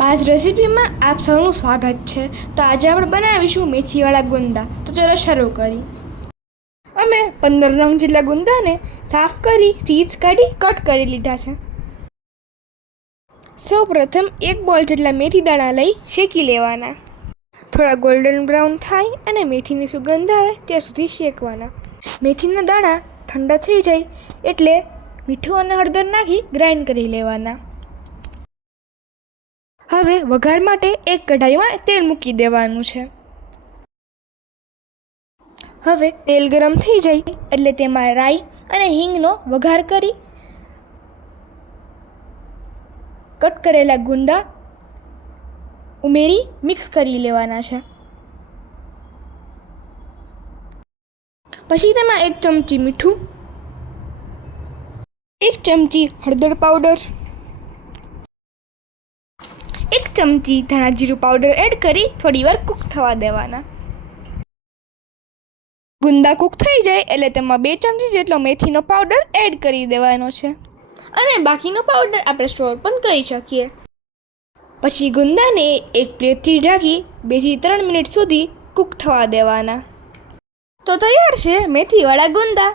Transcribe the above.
બાજ રેસીપીમાં આપ સૌનું સ્વાગત છે. તો આજે આપણે બનાવીશું મેથીવાળા ગુંદા. તો ચલો શરૂ કરી. અમે 15 નંગ જેટલા ગુંદાને સાફ કરી સીડ્સ કાઢી કટ કરી લીધા છે. સૌપ્રથમ 1 બોલ જેટલા મેથી દાણા લઈ શેકી લેવાના. થોડા ગોલ્ડન બ્રાઉન થાય અને મેથીની સુગંધ આવે ત્યાં સુધી શેકવાના. મેથીના દાણા ઠંડા થઈ જાય એટલે મીઠું અને હળદર નાખી ગ્રાઇન્ડ કરી લેવાના. હવે વઘાર માટે એક કઢાઈમાં તેલ મૂકી દેવાનું છે. હવે તેલ ગરમ થઈ જાય એટલે તેમાં રાઈ અને હિંગનો વઘાર કરી કટ કરેલા ગુંદા ઉમેરી મિક્સ કરી લેવાના છે. પછી તેમાં 1 ચમચી મીઠું, 1 ચમચી હળદર પાવડર, 1 ચમચી ધાણા જીરું પાવડર એડ કરી થોડીવાર કૂક થવા દેવાના. ગુંદા કૂક થઈ જાય એટલે તેમાં 2 ચમચી જેટલો મેથીનો પાવડર એડ કરી દેવાનો છે અને બાકીનો પાવડર આપણે સ્ટોર પણ કરી શકીએ. પછી ગુંદાને એક પ્લેટથી ઢાંકી 2 થી 3 મિનિટ સુધી કૂક થવા દેવાના. તો તૈયાર છે મેથીવાળા ગુંદા.